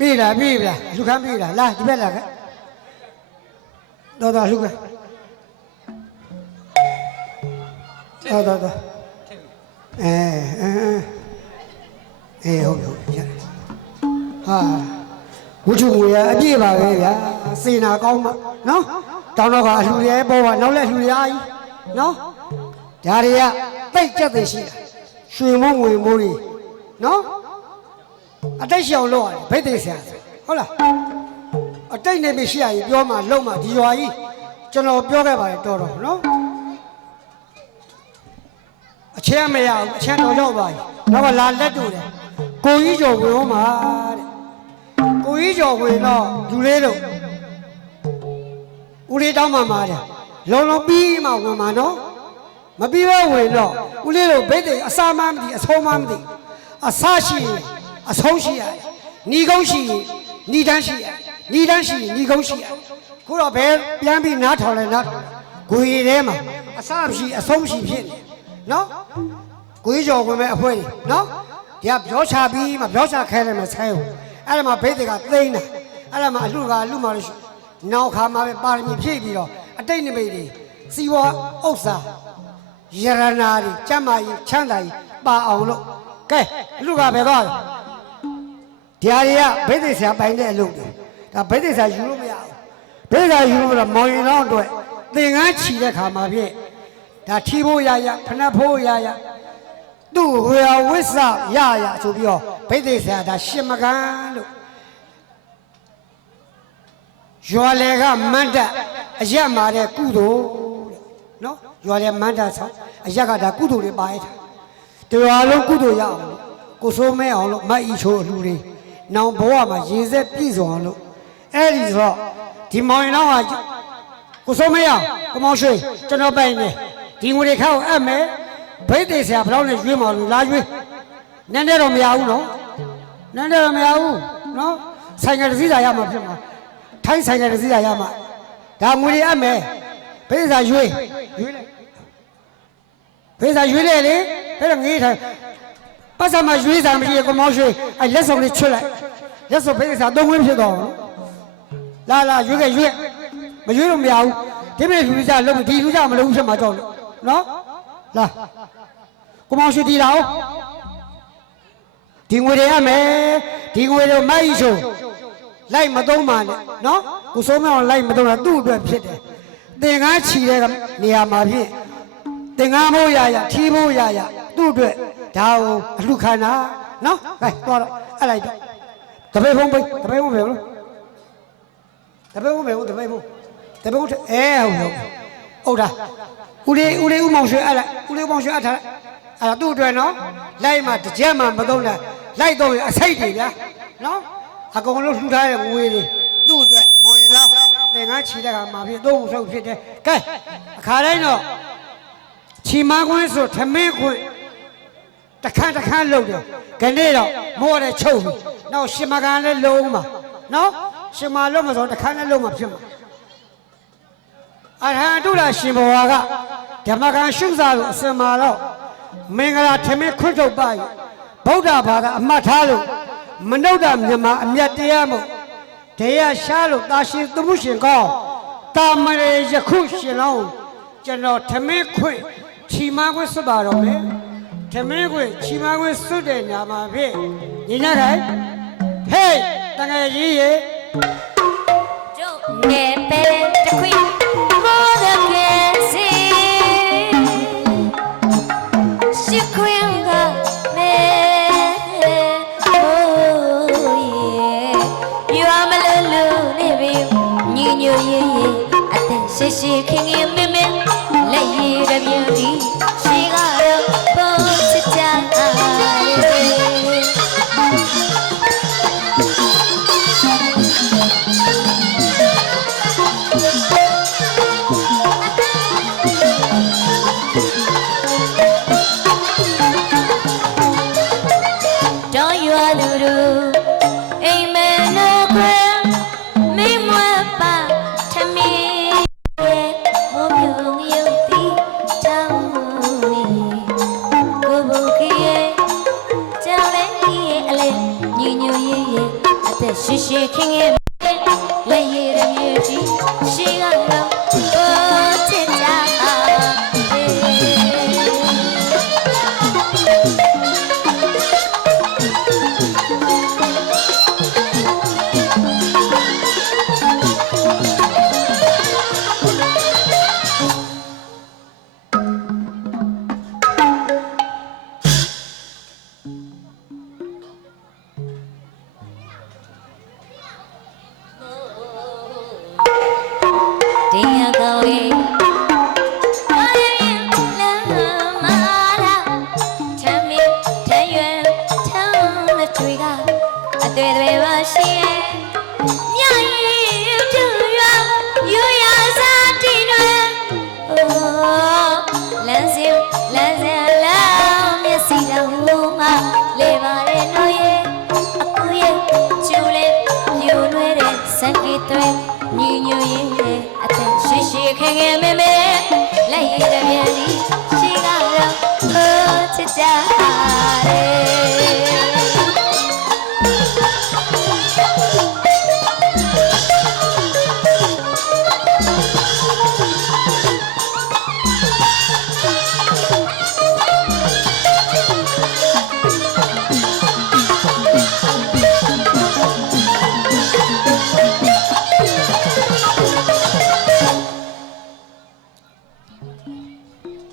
ပြေးလားပြေးလားလူခမ်းပြေးလားလာဒီဘက်လာခဲ့တော်တော်လူခဲ့တော်တော်တော်အဲအဲအေးဟုတ်ပြီဟုတ်ပြီရတယ်ဟာဝှချုံငွေရအပြည့်ပါပဲဗျာစေနာကောင်းမှာနော်တောင်းတော့ကအလှူရဲပေါ်ပါနောက်လက်လှူရကြီးနော်ဒါတွေကတိတ်ကြက်သိရှိတာရွှေမုံငွေမိုးကြီးနော် အတိတ်ရှောင်လို့ရတယ်ဘိတ်သိဆရာဆိုဟုတ်လားအတိတ်နေမရှိရကြီးပြောမှလုံးမှဒီရွာကြီးကျွန်တော်ပြောခဲ့ပါတယ်တော်တော်နော်အချင်းမရဘူးအချင်းတော်ရောက်ပါပြီနောက်ကလာလက်တူတယ်ကိုကြီးကျော်ဝင်ဟောမှာတဲ့ကိုကြီးကျော်ဝင်တော့လူလေးတို့ဦးလေးတောင်းမှမှာတယ်လုံလုံပြီးမှဝင်မှာနော်မပြီးတော့ဝင်တော့ဦးလေးတို့ဘိတ်သိအစာမမသိအဆုံးမမသိအဆရှိရင် အဆုံးရှိရတယ်။ညီကုန်းရှိရင်ညီတန်းရှိရတယ်။ညီတန်းရှိရင်ညီကုန်းရှိရတယ်။ခုတော့ဘယ်ပြန်ပြီးနားထောင်လဲနားထောင်။ဂွေထဲမှာအစမရှိအဆုံးရှိဖြစ်နေ။နော်။ဂွေကြော်ဝင်မဲ့အဖွဲကြီးနော်။ဒီကပြောချပြီးမှပြောချခဲလိုက်မှဆိုင်းဦး။အဲ့ဒါမှဘိတ်တွေကသိန်းတာ။အဲ့ဒါမှအလူကအလူမှလို့ရှိနောက်ခါမှပဲပါရမီဖြည့်ပြီးတော့အတိတ်နိမိတ်တွေစီဝါဥစ္စာယရနာတွေကျမ်းမာရေးချမ်းသာရေးပါအောင်လို့ကဲအလူကဘယ်သွားလဲ ဒီဟာတွေကဘိသိက်ဆရာပိုင်တဲ့အလုပ်တွေဒါဘိသိက်ဆရာယူလို့မရဘူးဘိသိက်ဆရာယူလို့မရမောင်ရင်တော့အတွက်သင်္ကန်းချီတဲ့ခါမှာဖြင့်ဒါထီဖို့ရရဖနက်ဖို့ရရသူ့ဝေယဝိစ္စရရဆိုပြီးတော့ဘိသိက်ဆရာဒါရှင်မကန်လို့ရွာလေကမန္တအရက်မာတဲ့ကုသိုလ်တဲ့နော်ရွာလေမန္တဆောင်းအရက်ကဒါကုသိုလ်တွေပါရတာတရားလုံးကုသိုလ်ရအောင်လို့ကိုစိုးမဲအောင်လို့မတ်ဤချိုးအလှူတွေ နောင်ဘဝမှာရေစက်ပြည့်စုံအောင်လို့အဲ့ဒီဆိုတော့ဒီမောင်ရင်တော့ကကိုစိုးမဲအောင်ကမောင်ရွှေကျွန်တော်ပိုင်နေဒီငွေတွေခောက်အပ်မယ်ဘိတ်တွေဆရာဘယ်တော့နဲ့ရွေးမလို့လာရွေးနည်းနည်းတော့မရဘူးနော်နည်းနည်းတော့မရဘူးနော်ဆိုင်ကတစ်စီးသာရမှာဖြစ်မှာထိုင်းဆိုင်ကတစ်စီးသာရမှာဒါငွေတွေအပ်မယ်ဘိတ်စာရွေးရွေးလိုက်ဖေးစာရွေးလေလေအဲ့တော့ငေးထိုင်ပတ်စံမှာရွေးစာမရှိရင်ကမောင်းရွှေအဲ့လက်စုံလေးချွတ်လိုက် လက်စုံဖေးစာသုံးဝင်းဖြစ်တော့လာလာရွေးခဲ့ရွေးမရွေးလို့မရဘူးဒီမဲ့လူကြလုံးဒီလူကြမလုံးဖြစ်မှာတော့လို့နော်လာကမောင်းရွှေတီလာအောင်ဒီငွေတွေရမယ်ဒီငွေတွေမိုက်ချိုလိုက်မသုံးပါနဲ့နော်ကိုစိုးမအောင်လိုက်မသုံးတာသူ့အတွက်ဖြစ်တယ်သင်္ကားချီတဲ့နေရာမှာဖြစ်တင်ငါမို့ရရထီးမို့ရရသူ့အတွက်ဒါကိုအလှခံတာနော်ဟဲ့သွားတော့အဲ့လိုက်တော့ တပည့်ဖုံးပိတ်တပည့်ဖုံးပဲလို့တပည့်ဖုံးပဲဟုတ်တပည့်ဖုံးတပည့်ဖုံးအဲဟုတ်ဟုတ်ဟုတ်တာဦးလေးဦးလေးဦးမောင်ရွှေအဲ့လိုက်ဦးလေးဦးမောင်ရွှေအထားလိုက်အဲ့ဒါသူ့အတွက်နော်လိုက်မှတစ်ချက်မှမသုံးတာလိုက်တော့ရင်အစိတ်တွေဗျာနော်အကုန်လုံးလှူထားတဲ့ငွေတွေသူ့အတွက်မောင်ရင်လောက်သင်္ကန်းချီတဲ့ခါမှာဖြစ်သုံးဆုပ်ဖြစ်တယ်ကဲအခါတိုင်းတော့ချီမကွင်းဆိုထမင်းခွင်းတခန်းတခန်းလုံတယ်ခနေ့တော့မောတဲ့ချုပ်ပြီ နောက်ရှင်မကန်လည်းလုံးမှာနော်ရှင်မလုံးမဆိုတခန်းလည်းလုံးမှာဖြစ်မှာအရဟံတုလာရှင်ဘဝကဓမ္မကန်ရှုစားလို့အစင်မာတော့မင်္ဂလာထမင်းခွန်းထုတ်ပါယူဗုဒ္ဓဘာသာအမှတ်ထားလို့မနှုတ်တာမြန်မာအမြတ်တရားမို့တရားရှားလို့တာရှင်သမှုရှင်ကောင်းတာမရေယခုရှင်လောင်းကျွန်တော်ထမင်းခွင့်ချီမခွင့်စွတ်ပါတော့မယ်ထမင်းခွင့်ချီမခွင့်စွတ်တဲ့ညမှာဖြစ်ညီညခိုင် ဟေးတငယ်ကြီးရေကျုပ်နေပဲတခွေမောဒကဲစီရှိခွင့်ကမဲဟိုးယူအမလလူနေပြီညီညွတ်ရေးရေးအသက်ရှိရှိခင်ခင်မင်းမင်းလက်ရည်ရမြူဒီ ညီညွတ်ရေးရဲ့အသက်ရှိရှိခင်ခင် ကိုချစ်ကြတယ်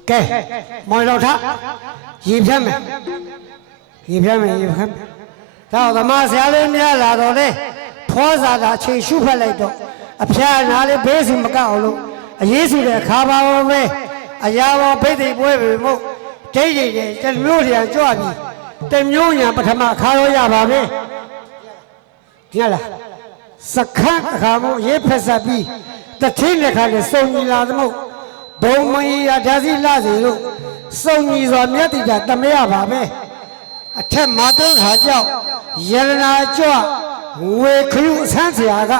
ကဲမောင်တော်ထား ရေဖြတ်မယ်ရေဖြတ်မယ်ရေဖြတ်မယ်တော့သမားဆရာလေးများလာတော့လေဖောစာတာအချိန်ရှုဖက်လိုက်တော့အဖျားနာလေးဘေးစီမကအောင်လို့အရေးစုတဲ့ခါပါဘောပဲအရာဘောဖိတ်သိပ်ပွဲပဲမို့ဒိတ်ဒိတ်တဲ့တစ်မျိုးတည်းကြွပြီတစ်မျိုးညာပထမခါရောရပါပဲဒီလားစခန်းအခါမို့ရေးဖက်ဆက်ပြီးတထင်းတဲ့ခါနဲ့စုံညီလာသမို့ဘုံမကြီးရဓာစီလာစီတို့ စုံညီစွာမြတ်တိတာတမရပါပဲအထက်မာတုခါကြောင့်ယရနာကြွငွေခရုအဆန်းစရာက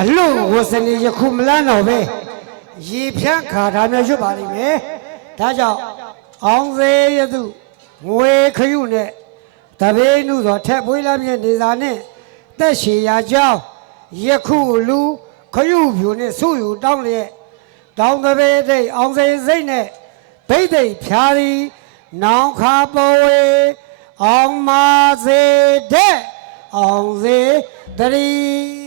အလွန်ဝစနေယခုမလန်းတော့ပဲရေဖြန်းခါထားမျိုးရွတ်ပါလိမ့်မယ်ဒါကြောင့်အောင်သေးရသူငွေခရုနဲ့တပေနုသောထက်ပွေးလာမြင့်နေစာနဲ့တက်ရှည်ရာကြောင်းယခုလူခရုဖြူနဲ့ဆုယူတောင်းလျက်တောင်တပေတိတ်အောင်စိန်စိတ်နဲ့ ဘိတ်သိက်ဖြာသည်နောင်ခါပေါ်ဝေအောင်မာစေတဲ့အောင်စေတရီ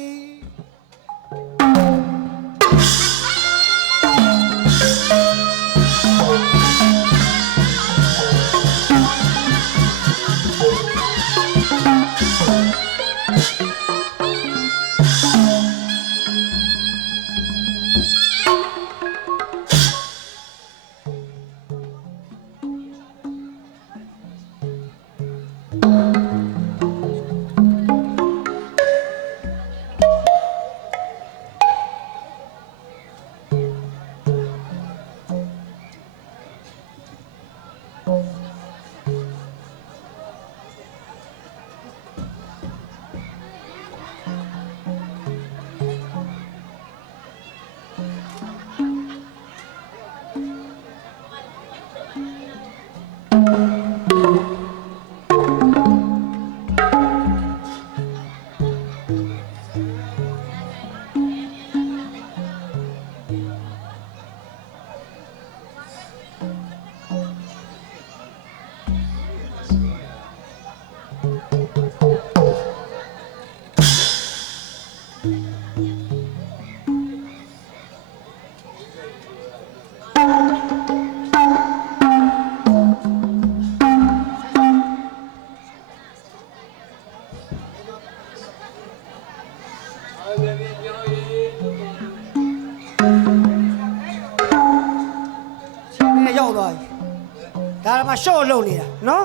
ရှော့လုံနေတာနော်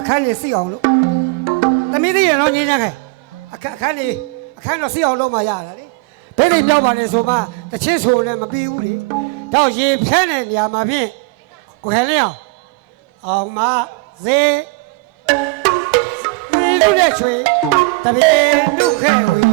အခန်းကြီးစိအောင်လို့သမီးသိရနော်ငင်းညက်ခိုင်အခန်းအခန်းကြီးအခန်းတော့စိအောင်လုပ်မှရတာလေဘိတ်သိက်ပြောက်ပါလေဆိုမှတစ်ချင်းဆိုလည်းမပြီးဘူးလေတော့ရေဖြန်းတဲ့နေရာမှာဖြင့်ကိုခိုင်လေးအောင်အောင်မဇေဒီလူနဲ့ချွေတပည့်ဒုခဲဝီ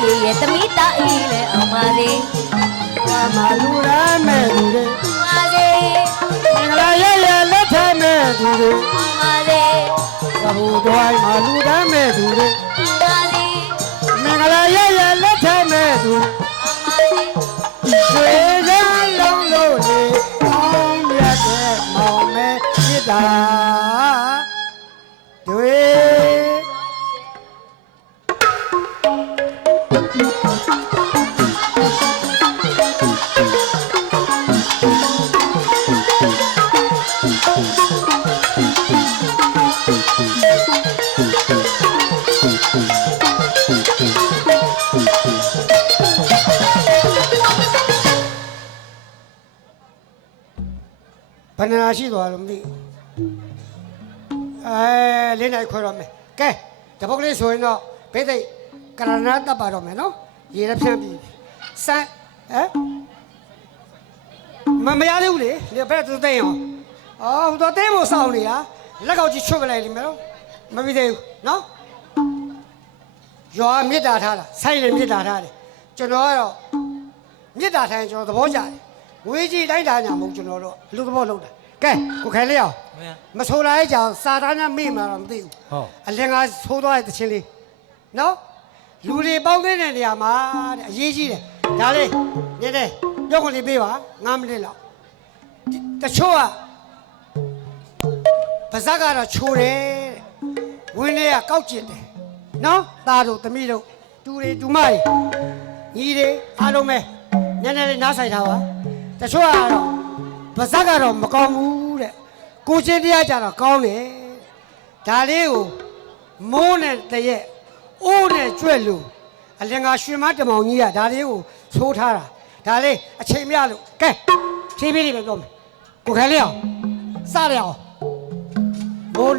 ကြီးဝါရဲ့ရဲ့တမိတာအေးလေအောင်ပါစေဗမာလူရမဲ့သူတွေပါစေမင်္ဂလာရဲ့ရဲ့လက်ထမဲ့သူတွေပါစေသဘူတော်မှာလူရမဲ့သူတွေပါစေမင်္ဂလာရဲ့ရဲ့လက်ထမဲ့သူပါ နာရှိသွားလို့မသိဘူးအဲလေးနိုင်ခွဲတော့မယ်ကဲတပုတ်လေးဆိုရင်တော့ဘေးသိကရဏတပ်ပါတော့မယ်နော်ရေလည်းဖြန့်ပြီးစမ်းဟမ်မမရသေးဘူးလေဒီဘက်တူသိရင်အောင်အော်ဟိုတော့တင်းမို့စောင်းနေတာလက်ကောက်ကြီးချွတ်ပလိုက်လိမ့်မယ်နော်မပြီးသေးဘူးနော်ရွာမြစ်တာထားတာဆိုင်လည်းမြစ်တာထားတယ်ကျွန်တော်ကတော့မြစ်တာထိုင်ကျွန်တော်သဘောကျတယ်ငွေကြီးတိုင်းတာညာမဟုတ်ကျွန်တော်တို့လူသဘောလုံးတာ ကဲကိုခဲလေးအောင်မင်းမဆိုလာရဲ့ကြောင်စာသားနဲ့မိမှာတော့မသိဘူးဟုတ်အလင်ကဆိုးသွားတဲ့တခြင်းလေးနော်လူတွေပေါင်းတဲ့နေရာမှာတဲ့အရေးကြီးတယ်ဒါလေးညနေပြောခွင့်လေးပေးပါ9မိနစ်လောက်ဒီတချို့ကပါဇက်ကတော့ချိုးတယ်တဲ့ဝင်းလေးကကောက်ကျစ်တယ်နော်ตาတို့သမီးတို့တူတွေတူမတွေညီတွေအားလုံးပဲညနေလေးနားဆိုင်ထားပါတချို့ကတော့ ပါဇက်ကတော့မကောင်းဘူးတဲ့ကိုချင်းတရားကြတော့ကောင်းတယ်တဲ့ဒါလေးကိုမိုးနဲ့တရက်အိုးနဲ့ကျွဲ့လို့အလင်္ကာရွှေမတမောင်ကြီးကဒါလေးကိုသိုးထားတာဒါလေးအချိန်မရလို့ကဲဖြည်းဖြည်းလေးပဲပြောမယ်ကိုခဲလေးအောင်စရအောင်မိုး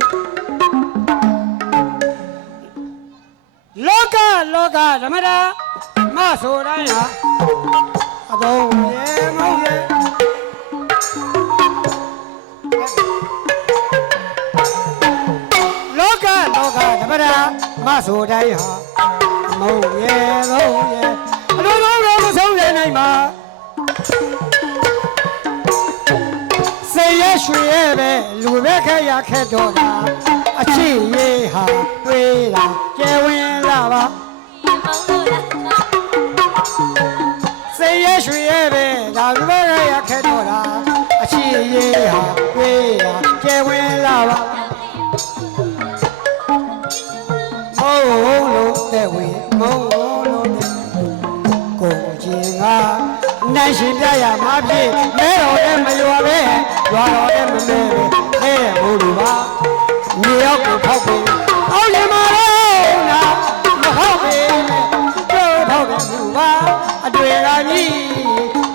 လောကလောကဓမ္မတာမဆိုတိုင်းဟာအတော်ရေမောင်ရေ လောကလောကဓမ္မတာမဆိုတိုင်းဟာမုံရေသုံးရေအတော်တော်တော့မဆုံးရနိုင်ပါစေရရွှေရဲ့ပဲလူပဲခက်ရခက်တော့တာအချစ်ရေးဟာတွေးတာကျဲဝင်လာပါမောင်လို့လားစေရရွှေရဲ့ပဲဒါလူပဲ နိုင်ရှင်ပြရမှာဖြစ်မဲတော်နဲ့မရွာပဲရွာတော်နဲ့မမဲပဲအဲမို့လူပါမြေရောက်ကိုဖောက်ပြီးအောက်နေမှာတော့နာမဟောက်ပဲကြောက်ထောက်တယ်လူပါအတွေ့ကကြီး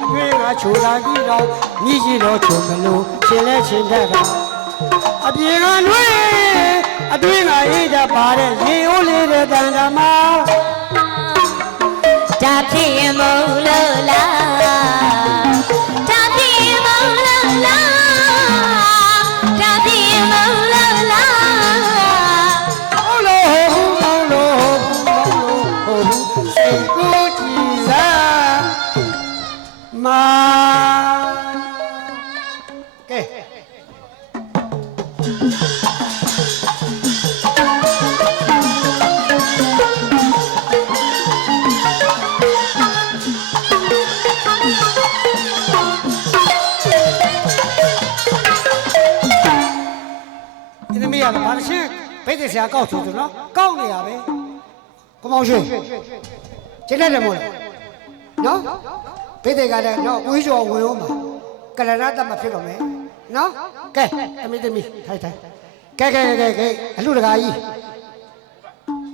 အတွေ့ကချိုတာကြီးတော့မြည်ကြီးတော့ချုံမလို့ရှင်လဲရှင်တတ်တာအပြေကနှွေးအတွင်းကအေးကြပါတဲ့ရေအိုးလေးတဲ့တန်တမာဒါဖြစ်ရင်မ လို့လား ဘာလို့ရှင်းဘိတ်သက်ဆရာကောက်ဆိုဆိုနော်ကောက်နေရပဲကိုမောင်ရွှေကျင်းတယ်မို့လားနော်ဘိသိက်ကလည်းနော်ကိုကြီးကျော်ဝင်အောင်ပါကလနာတတ်မှဖြစ်တော့မယ်နော်ကဲအမိသမီးထိုင်ထိုင်ကဲကဲကဲကဲအလှတကာကြီး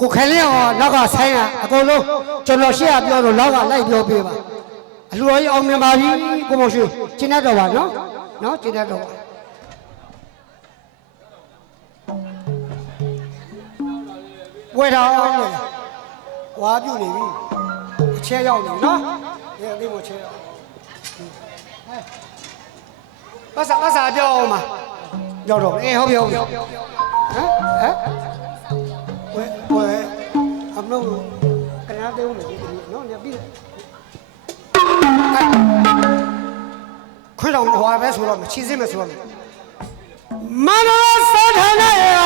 ကိုခဲလင်းအောင်နောက်ကဆိုင်ကအကုန်လုံးကျွန်တော်ရှေ့ကပြောလို့နောက်ကလိုက်ပြောပေးပါအလှတော်ကြီးအောင်မြင်ပါပြီကိုမောင်ရွှေကျင်းတတ်တော့ပါနော်နော်ကျင်းတတ်တော့ပါ ဝယ်တော်အောင်လေဝါပြုတ်နေပြီအချဲရောက်နေနော်ဒီအသေးမချဲရောက်ပတ်စာပတ်စာပြောအောင်မရောက်တော့အေးဟုတ်ပြီဟုတ်ပြီဟမ်ဟမ်ဝယ်ဝယ်အမလို့ကနာသေးဦးမယ်ဒီနော်ညပြီခွန်းတော်ဟွာပဲဆိုတော့မချီစင်းမဆိုတော့မနောသောဌာနရဲ့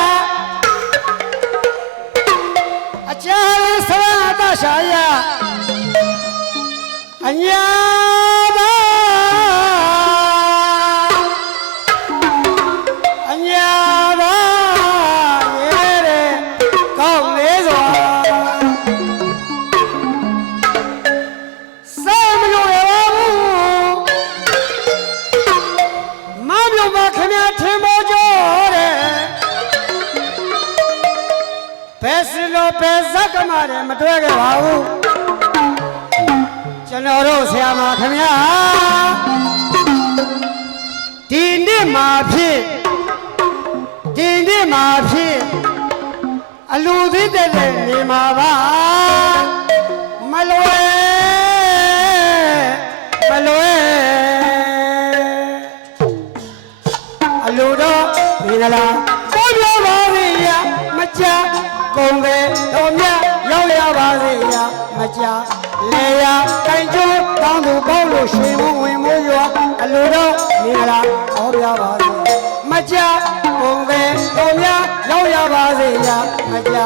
ရတ မှလည်းမတွဲခဲ့ပါဘူးကျွန်တော်တို့ဆရာမခင်ဗျာဒီနေ့မှာဖြစ်ဒီနေ့မှာဖြစ်အလူသေးတဲ့နေမှာပါမလွယ်မလွယ်အလူတော့မင်္ဂလာပေါ်ပြပါစေရမကြ ကုန်ပဲတော်မြတ်ရောက်ရပါစေရမကြလေရတိုင်ကျိုးတောင်းသူပေါလို့ရွှေမဝင်မိုးရွာအလူတော့မင်္ဂလာပေါ်ပြပါစေမကြကုန်ပဲတော်မြတ်ရောက်ရပါစေရမကြ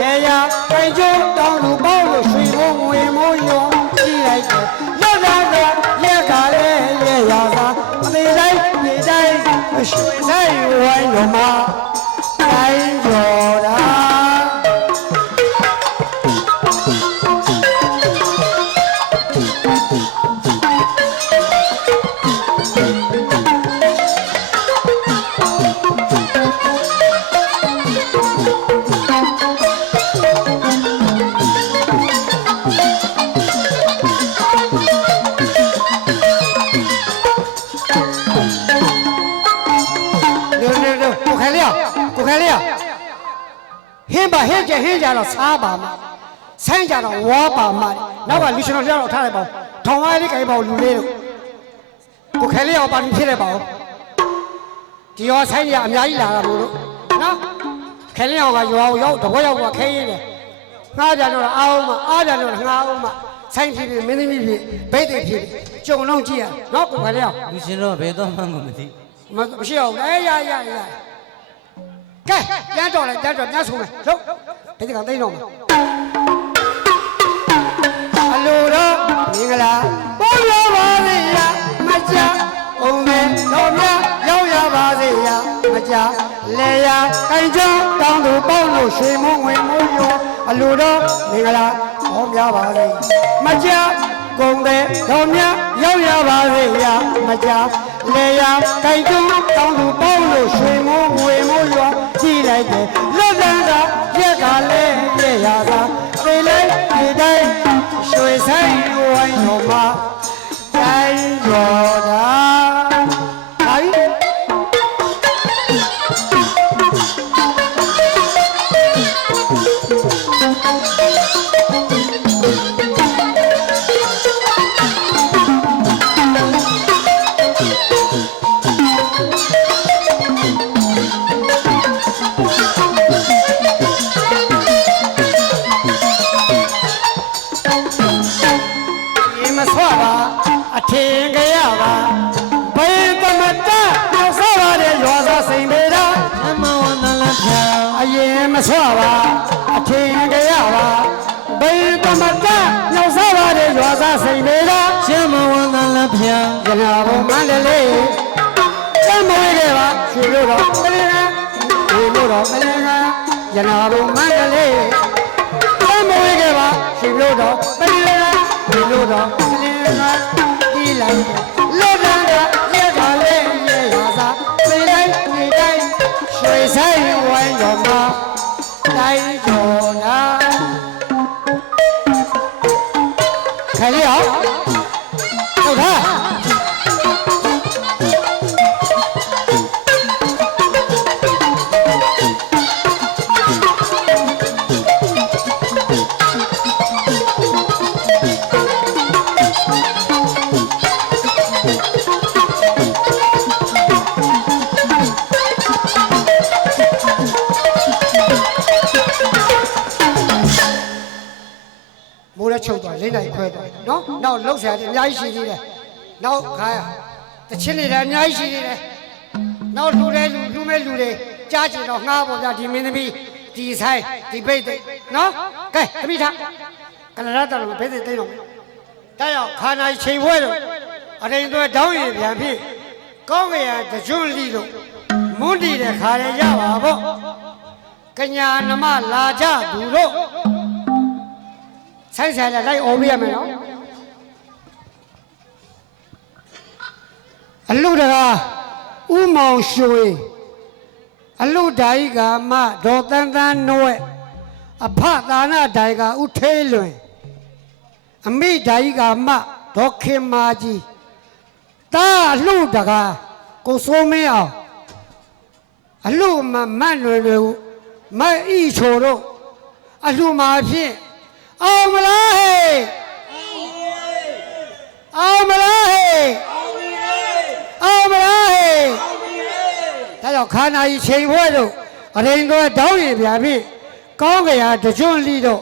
လေရတိုင်ကျိုးတောင်းသူပေါလို့ရွှေမဝင်မိုးရွာကြည့်လိုက်တယ်ရောက်တာကရက်ကလေးရရသာအသေးတိုင်းဒီတိုင်းရွှေဆိုင်ဝိုင်းတော်မှာတိုင်းကျော်တာ ကြဟင်းကြတော့စားပါမဆိုင်းကြတော့ဝါပါမနောက်ကလူရှင်တော်ရောက်ထားလိုက်ပါဦးထောင်ဝိုင်းလေးကြိုင်ပါဦးလူလေးတို့ကိုခဲလေးရောပါနေဖြစ်လိုက်ပါဦးဒီရောဆိုင်းကြီးအများကြီးလာတာလို့နော်ခဲလေးရောကရွာကိုရောက်တဘောရောက်ကခဲရင်းတယ်ငှားပြန်တော့အားအောင်မအားပြန်တော့ငှားအောင်မဆိုင်းဖြစ်ဖြစ်မင်းသမီးဖြစ်ဘိတ်တွေဖြစ်ကြုံလုံးကြည့်ရနော်ကိုခဲလေးရောလူရှင်တော့ဘယ်တော့မှမသိမမရှိအောင်အေးရရရကဲပြန်တော့လိုက်ပြန်တော့ပြန်ဆုံးမယ်လို့ ဒီကသိတော့မယ်အလိုတော့မင်္ဂလာပေါ်ရပါစေရမကြုံမယ်တော်မြရောက်ရပါစေရမကြလေရကိုင်ကြောင်းတောင်းသူပေါက်လို့ရွှေမုံဝင်မိုးရောအလိုတော့မင်္ဂလာဟောများပါစေမကြကုန်တဲ့တော်မြရောက်ရပါစေရမကြလေရကိုင်ကြောင်းတောင်းသူပေါက်လို့ရွှေမုံဝင်မိုးရော ကြည့်လိုက်တယ်လက်တန်းကရက်ကလည်းရရသာပြေးလိုက်ဒီတိုင်းရွှေဆိုင်ဝိုင်းတော်မှာတိုင်းကျော် လို့တော့မလေးကဒီလို့တော့မလေးကရနာဘုံမန္တလေးအမွေးခဲ့ပါရှင်လို့တော့မလေးကဒီလို့တော့မလေးကဒီလိုက် နော်နောက်လှုပ်ရှားတယ်အများကြီးရှိသေးတယ်နောက်ခါရတချင်းနေတယ်အများကြီးရှိသေးတယ်နောက်လူတွေလူလူမဲ့လူတွေကြားချင်တော့ငှားပေါ်ကြဒီမင်းသမီးဒီဆိုင်ဒီဘိတ်သိနော်ကဲသမီးထားကနရတော်ဘိတ်သိသိတော့တာရောက်ခါနာချိန်ပွဲတော့အရင်တော့တောင်းရင်ပြန်ဖြစ်ကောင်းကရတကြွလီလို့မွန်းတည်တဲ့ခါရရပါပေါ့ကညာနမလာကြသူတို့ဆိုင်ဆိုင်လည်းလိုက်အော်ပြရမယ်နော် အလူတကာဥမောင်ရွှေအလူဓာယိကာမဒေါ်တန်းတန်းနွဲ့အဖသာနာဓာယိကာဥထေးလွင်အမိဓာယိကာမဒေါ်ခင်မာကြီးတာအလူတကာကိုစိုးမင်းအောင်အလူမမတ်လွယ်လွယ်မတ်ဤချိုတို့အလူမာဖြင့်အောင်မလားဟဲ့အောင်မလားဟဲ့အောင်မလားဟဲ့ဒါ ကြောင့်ခန္ဓာကြီးချိန်ပွဲတို့အရင်ကတောင်းရင်ပြန်ပြီကောင်းကြရာတကြွန့်လီတို့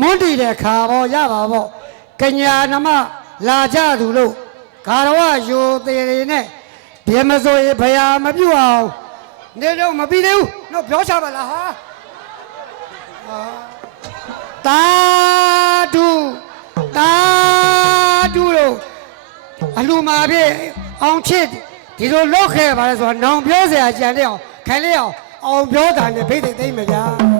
မွန်းတည်တဲ့ခါပေါ်ရပါပေါ့ကညာနမလာကြသူလို့ဂါရဝယူသေးတွေနဲ့ဘယ်မစိုးရဖရာမပြုတ်အောင်နေတော့မပြီးသေးဘူးတော့ပြောချပါလားဟာတာဒုတာဒုတို့အလူမာပြည့်အောင်ချစ် ဒီလိုလောက်ခဲ့ပါလဲဆိုတော့နောင်ပြောစရာကြံတဲ့အောင်ခံလေးအောင်အောင်ပြောတာနဲ့ဖိတ်သိမ့်သိမ့်မယ်ဗျာ